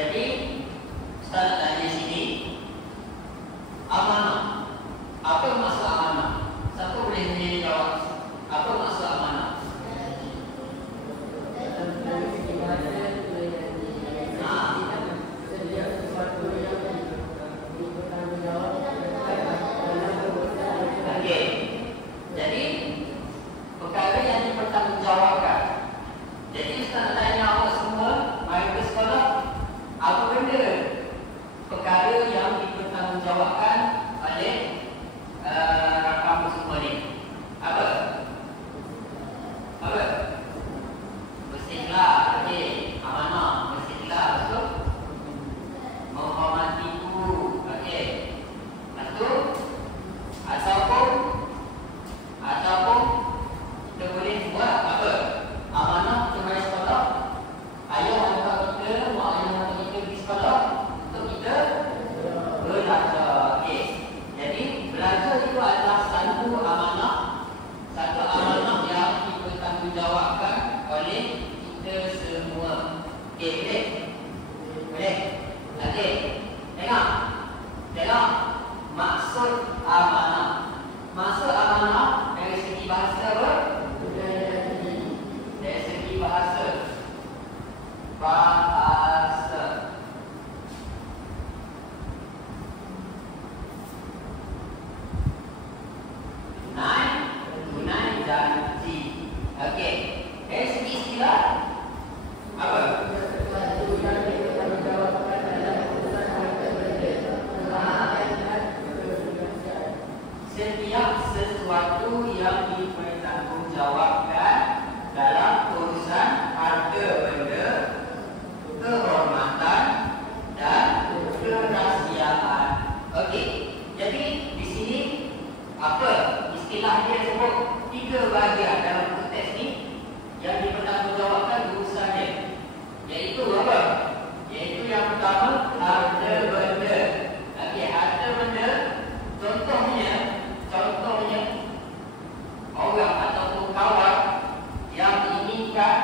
Jadi Ustaz nak tanya sini, amanah. Apa maksud amanah? Siapa boleh menjawab? Apa maksud amanah? Jadi perkara yang dipertanggungjawabkan. Jadi Ustaz nak tanya awak semua, mari ke sekolah. Apa benda perkara yang dipertanggungjawabkan oleh kamu semua ni? Apa? Apa? Bersihlah. Okey, amanah. Bersihlah. Betul? Menghormati guru. Okey. Betul? Ataupun kita boleh buat apa? Amanah kita mari sekolah. Ayah hantar kita, mak ayah hantar kita pergi sekolah untuk kita belajar. Okey. Jadi belajar itu adalah satu amanah yang dipertanggungjawabkan oleh kita semua. Okey, boleh? Boleh? Okey. Tengok. Maksud amanah. Maksud amanah dari segi bahasa apa? Dari segi bahasa. Tunai janji. Okey. Dari segi istilah apa? Setiap sesuatu yang dipertanggungjawabkan dalam urusan harta benda, kehormatan dan kerahsiaan. Okey. Jadi di sini apa istilah dia sebut 3 bahagian dalam konteks ni yang dipertanggungjawabkan urusannya. Iaitu apa? Iaitu yang pertama harta benda. Okey, harta benda contohnya orang ataupun kawan yang diinginkan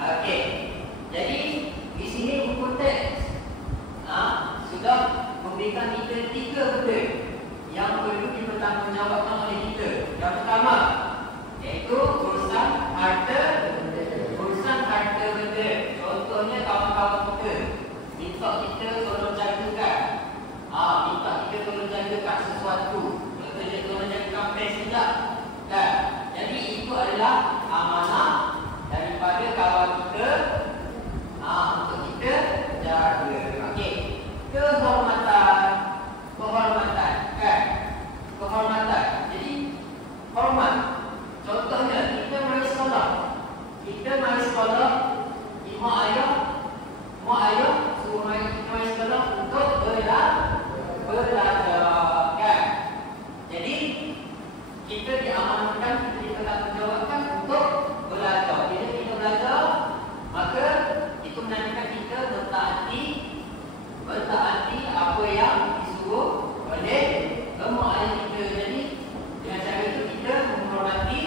Okey. Jadi di sini buku teks sudah memberikan kita 3 benda yang perlu dipertanggungjawabkan oleh kita. Yang pertama iaitu urusan harta benda. Contohnya kawan-kawan kita minta kita tolong jagakan. Minta kita tolong jagakan sesuatu. Contohnya tolong jagakan pes sekejap. Kan? Jadi itu adalah amanah daripada kawan kita untuk kita jaga. Okey. Kehormatan kan? Kehormatan. Jadi hormat. Contohnya kita mari sekolah. Mak ayah suruh kita mari sekolah untuk belajar kan? Jadi kita diamanahkan, kita dipertanggungjawabkan untuk belajar. Bila kita belajar, maka itu menandakan kita mentaati apa yang disuruh oleh mak ayah kita. Jadi dengan cara itu kita menghormati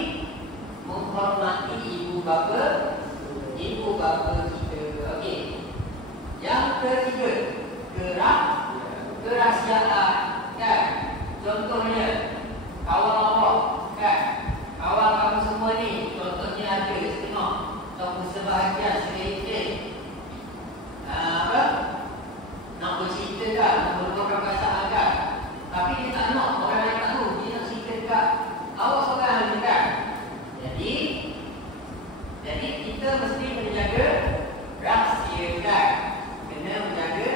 ibu bapa kita. Okey. Yang ketiga, kerahsiaan kan? Contohnya kawan awak kan? Kawan kamu semua ni contohnya ada setengah ataupun sebahagian sedikit nak bercerita kan, nak berbual perasaan kan, tapi dia tak nak orang lain tak tahu, dia nak cerita kat awak seorang je kan. Jadi kita mesti menjaga rahsia kan. Kena menjaga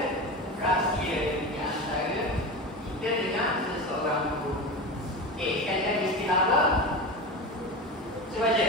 rahsia di antara kita dengan seseorang tu. Okey, sekali-kali istilah apa? Cuba je.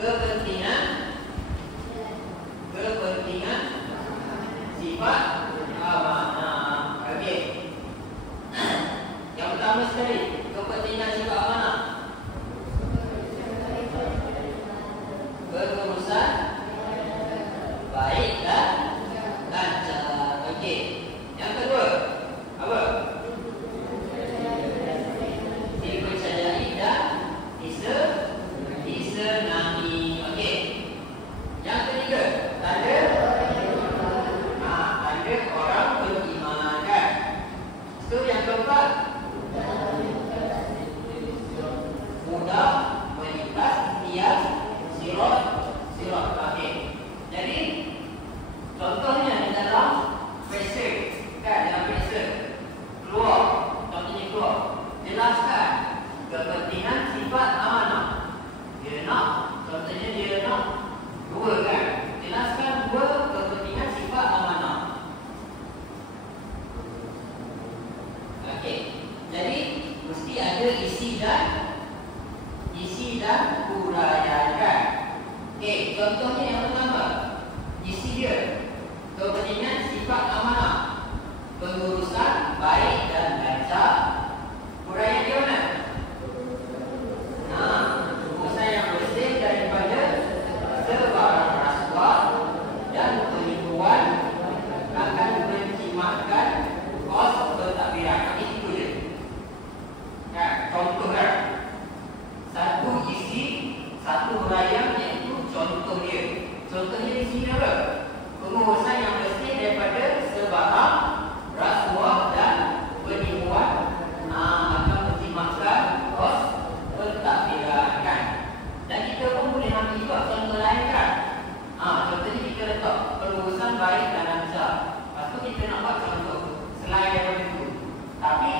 kepentingan sifat amanah. Okey. Yang pertama sekali, kepentingan sifat amanah. Berurusan baik dan lancar. Okey. Yang kedua, apa? Dipercayai dan disenangi. Okey. Yang ketiga, tanda orang beriman kan. Itu yang keempat, mudah melintas tiap sirat. Okey. Jadi contohnya di dalam pressure kan, dalam pressure keluar, contohnya keluar, jelaskan kepentingan sifat amanah. Dia nak, contohnya dia nak dua kan, jelaskan dua kepentingan sifat amanah. Okey. Jadi mesti ada isi dan huraian kan. Okey, contohnya yang pertama, isi dia, kepentingan sifat amanah, pengurusan baik dan lancar. Huraian dia mana? Pengurusan yang bersih daripada sebarang rasuah dan penipuan, akan menjimatkan kos pentadbiran. Itu dia. Kan, contoh kan. Satu isi, satu huraian, iaitu contoh dia. Contohnya di sini apa? Pengurusan yang bersih daripada sebarang rasuah dan penipuan, akan menjimatkan kos pentadbiran kan. Dan kita pun boleh ambil juga contoh lain kan. Contohnya kita letak pengurusan baik dan lancar. Lepas tu kita nak buat contoh selain daripada itu. Tapi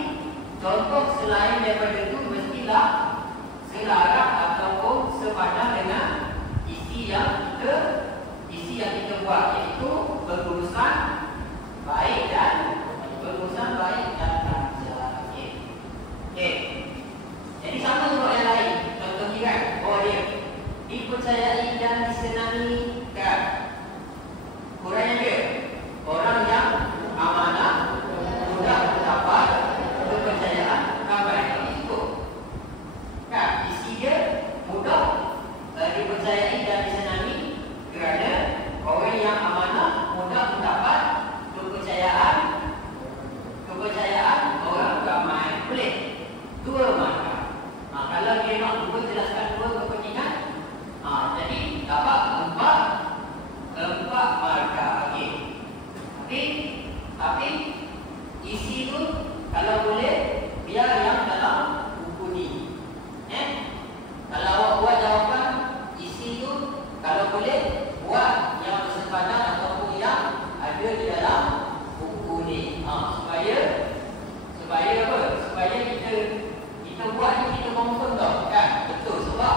contoh selain daripada itu mestilah selaras ataupun sepadan dengan isi yang kita buat, iaitu pengurusan baik dan lancar. Okey. Jadi sama juga yang lain. Contohnya kan, dia dipercayai dan disenangi kan. Huraian dia, orang yang amanah, mudah mendapat kepercayaan, ramai ikut. Kan, isi dia mudah dipercayai dan disenangi kerana orang yang amanah mudah mendapat kepercayaan orang ramai. Boleh? Dua markah. Kalau dia nak jelaskan dua kepentingan, jadi dapat empat markah. Okey. Tapi isi tu kalau boleh biar yang dalam buku ni. Kalau awak buat jawapan, isi tu kalau boleh buat yang bersepadan ataupun yang ada di dalam buku ni. Supaya apa? Supaya kita buat ni kita confirm tau kan? Betul. Sebab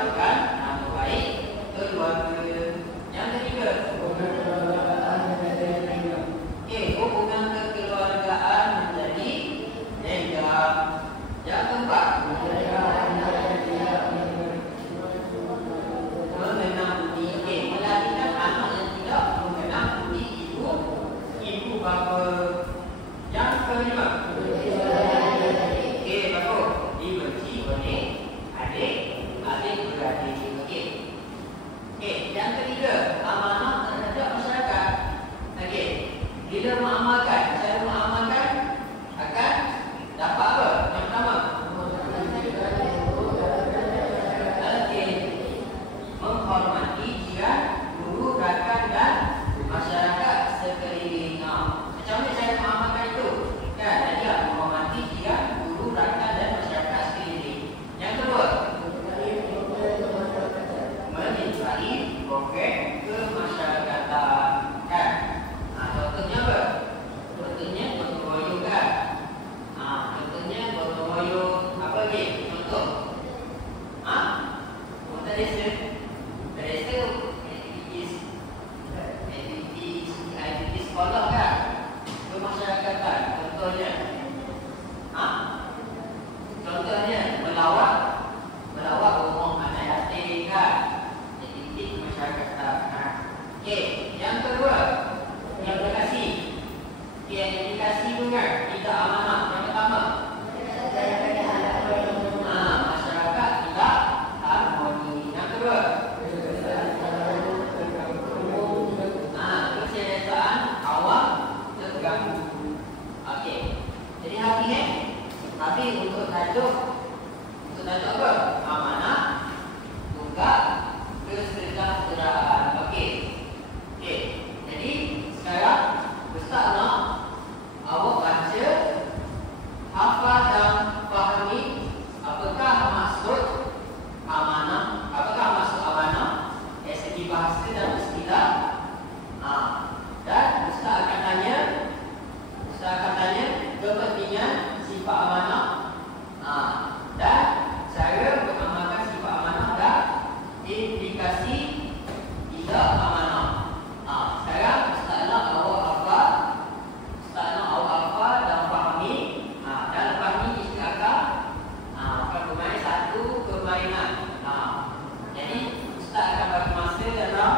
mengeluarkan nama baik keluarga. Yang ketiga, hubungan kekeluargaan menjadi legam. Yang keempat, mengenang budi. Melahirkan anak yang tidak mengenang budi ibu bapa. Yang kelima, bagus, dibenci oleh adik-beradik. Yang ketiga, amanah terhadap masyarakat. Bila mengamalkan, cara mengamalkan akan dapat apa? Yang pertama, menghormati jiran, guru, rakan dan masyarakat sekeliling. Macam mana cara mengamalkan itu? Kan, jadi menghormati jiran, guru, rakan dan masyarakat sekeliling. Yang kedua, menyertai program kemasyarakatan. Kan? Contohnya apa? Contohnya gotong royong kan? Contohnya gotong royong apa lagi? Contoh? Contoh desa. Desa aktiviti sekolah kan? Kemasyarakatan. Contohnya? Contohnya melawat rumah anak yatim kan? Aktiviti kemasyarakatan. Yang kedua, aplikasi. Aplikasi dengar tidak amanah. Yang pertama, masyarakat tidak harmoni. Yang kedua, kesejahteraan awam terganggu. Jadi Habis untuk tajuk apa? Amanah, tunggak, kesejahteraan. Jadi sekarang Ustaz nak awak baca, hafal dan fahami apakah maksud amanah, dari segi bahasa dan istilah. Dan Ustaz akan tanya kepentingan sifat amanah dan cara mengamalkan sifat amanah dan implikasi tidak amanah. Sekarang Ustaz nak awak hafal dan fahami. Dan lepas ni istilah akan bermain satu permainan. Jadi Ustaz akan bagi masa dalam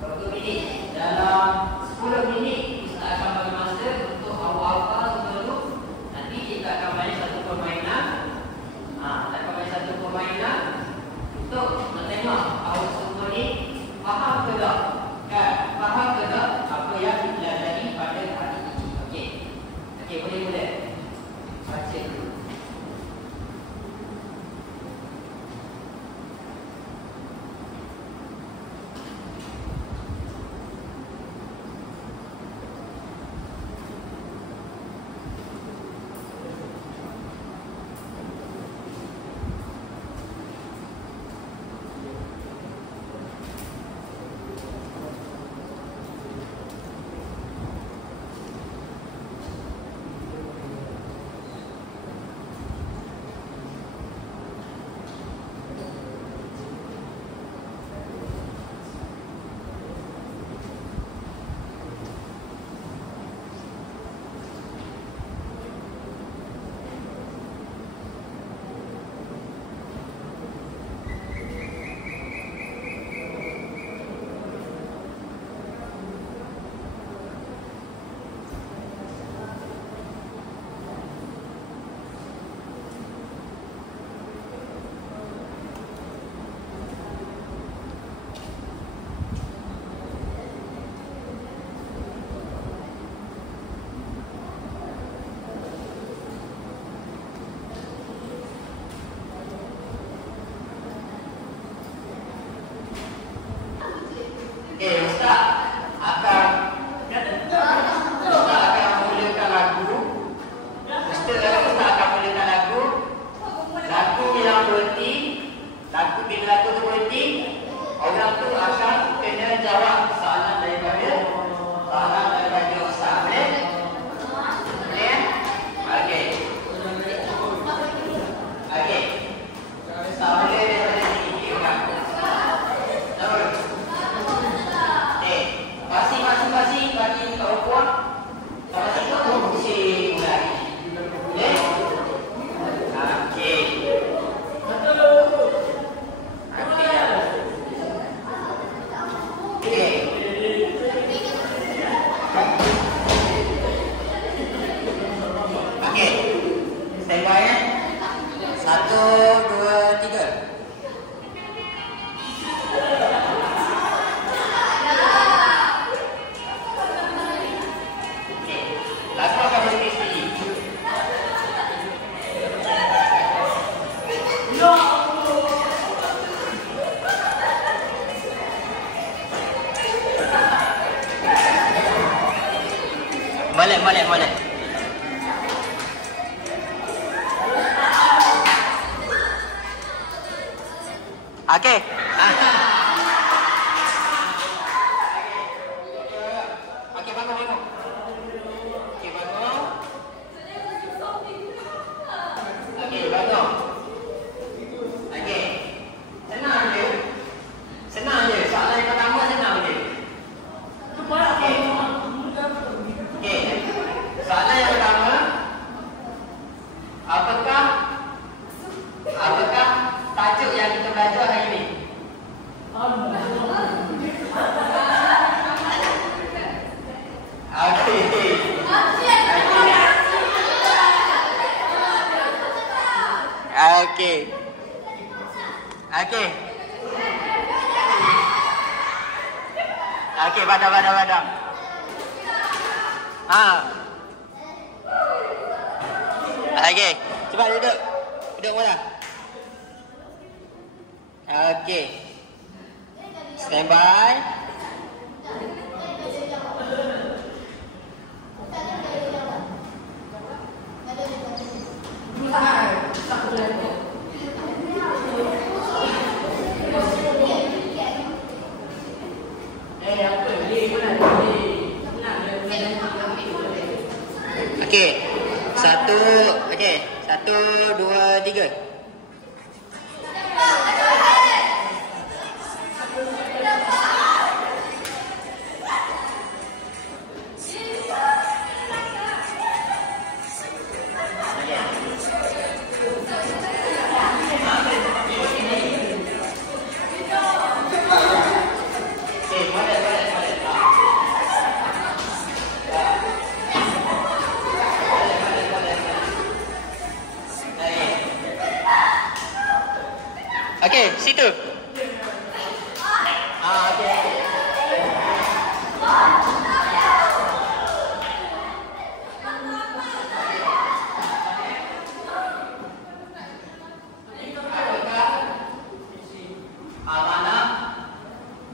berapa minit? Dalam 10 minit Ustaz akan bagi masa untuk awak hafal semua tu. Nanti kita akan main satu permainan. Untuk menengok awak semua ni faham ke tak? Faham ke tak apa yang dipelajari pada hari ini? Okey, boleh baca dulu. Ustaz akan mulakan lagu. Ustaz akan mulakan lagu. Lagu yang berhenti. Bila lagu tu berhenti, orang tu akan kena jawab soalan daripada Ustaz. Okey. Ustaz boleh Boleh. Okey. Okey, bangun. Okey, bangun. Okey, bangun. Okey. Senang je. Soalan yang pertama senang je. Okey. Okey. Soalan yang pertama. Apakah tajuk yang kita belajar hari ini? Okey, padam. Okey, cepat duduk. Duduk mula. Okey. Stand by. Okey. Satu, dua, tiga. Okey, situ. Okey. Amanah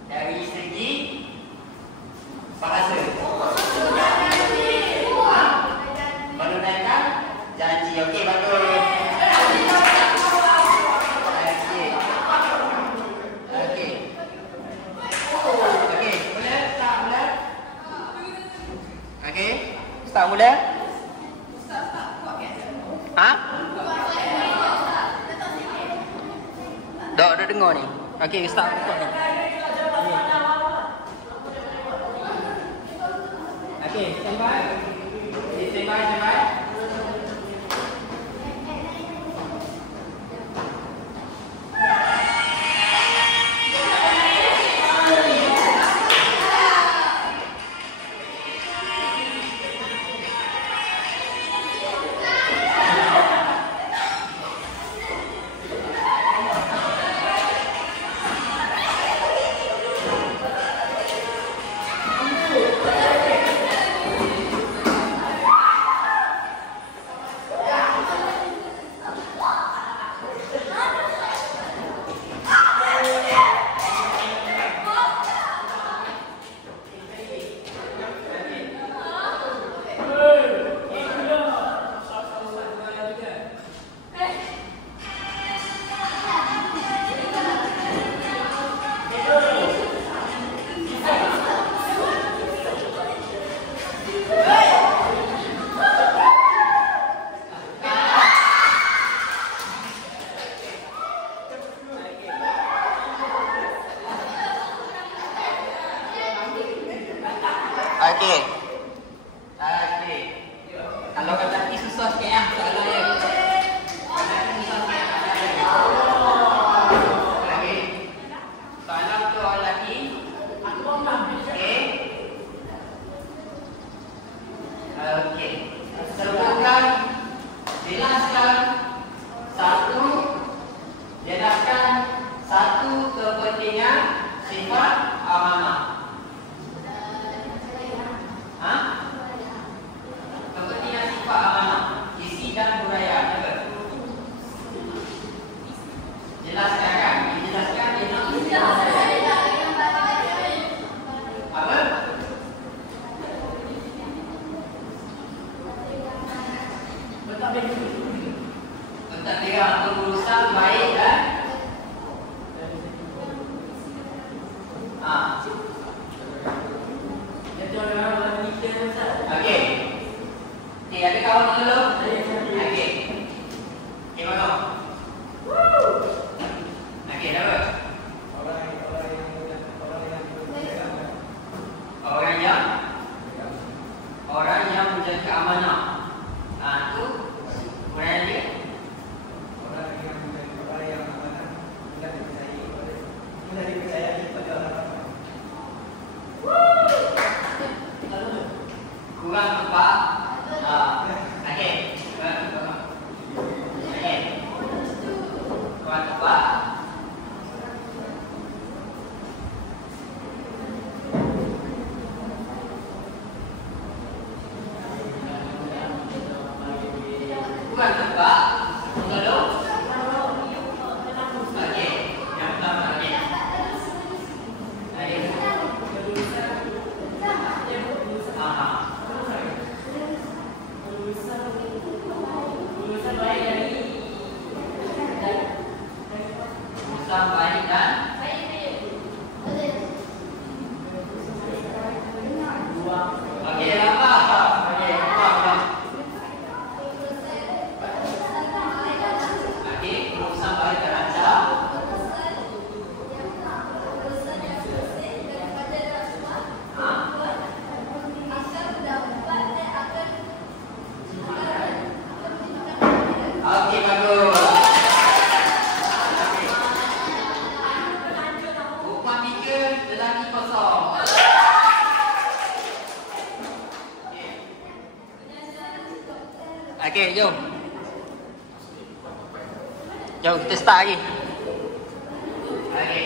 dari segi bahasa. Menunaikan janji. Okey, bagus. Start mula. Dah dengar ni. Okey, start record ni. Okey, stand by. Stand by. Okey. Kalau kata lelaki susah sikit lah soalan dia. Okey. Soalan tu orang lelaki. Okey. Okey. Sebutkan, jelaskan satu kepentingan sifat amanah. Okey, jom. Jom kita start lagi. Okey.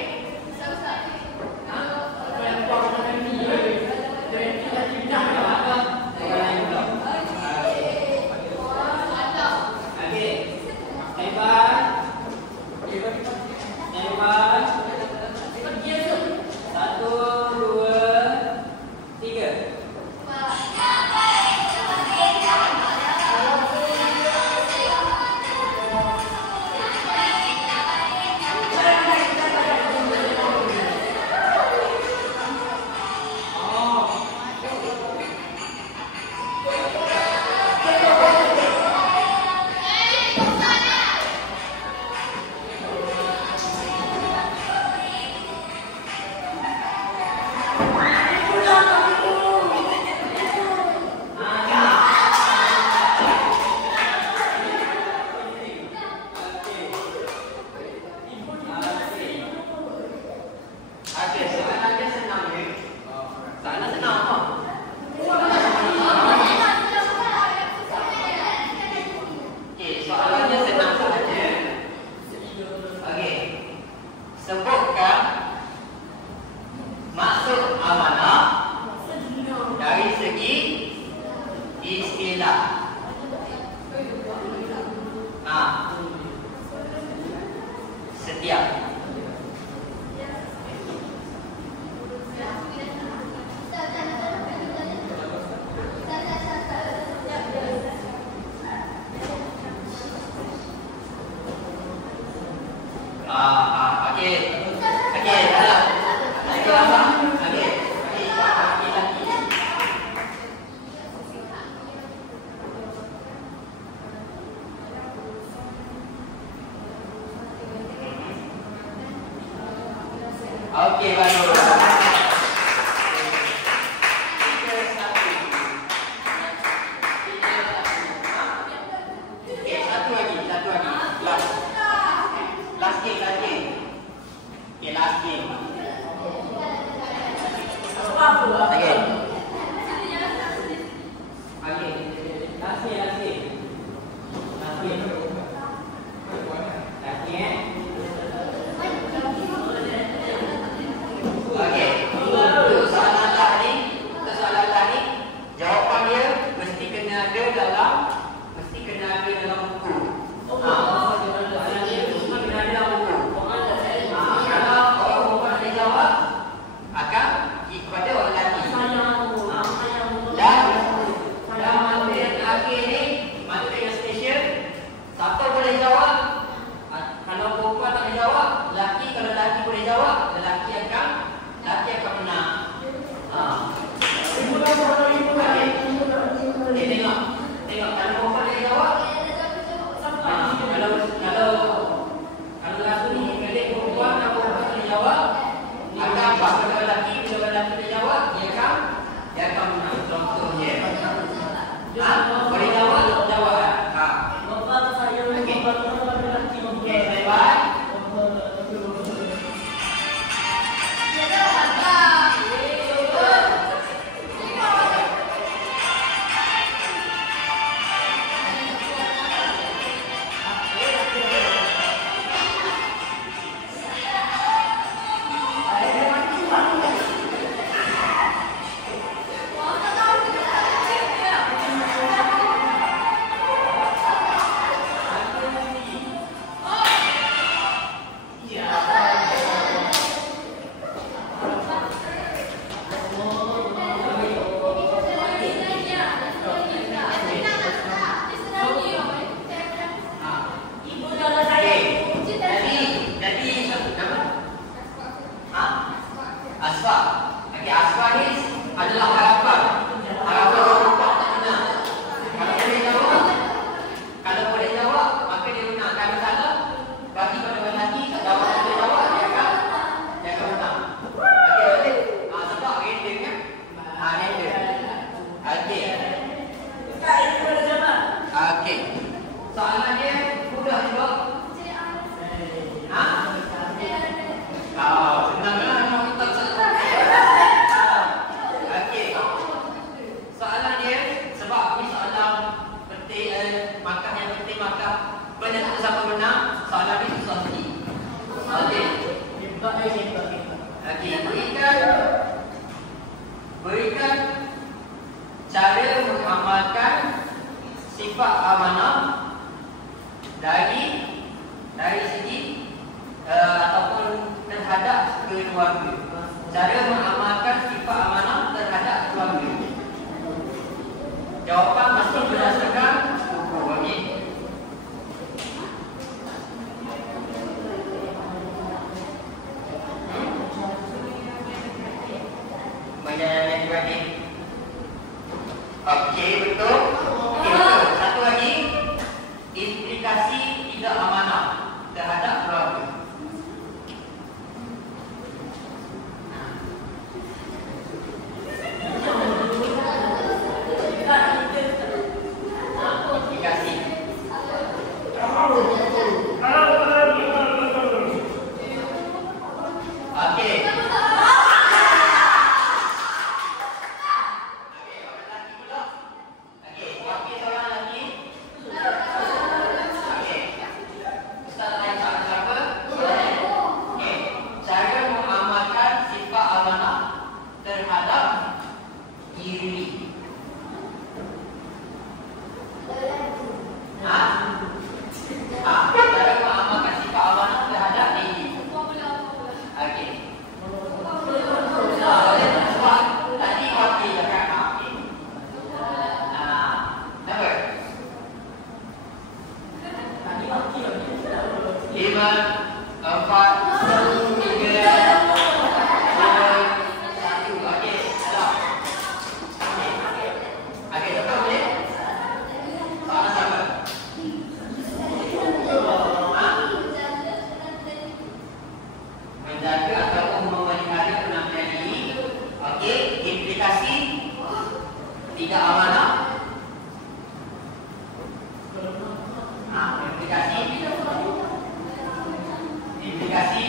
Sebutkan maksud amanah dari segi istilah. Setiap. Okey, baru. Satu lagi. Last game. Okay, last game. Okay. Akan kepada orang lelaki. Okey, berikan cara mengamalkan sifat amanah dari segi ataupun terhadap keluarga. Cara mengamalkan sifat amanah terhadap keluarga. Jawapan mesti berdasarkan buku. Okey. Okey, betul. Okey, betul. Satu lagi, implikasi tidak amanah terhadap keluarga. Implikasi. Okey. Tidak amanah. Implikasi.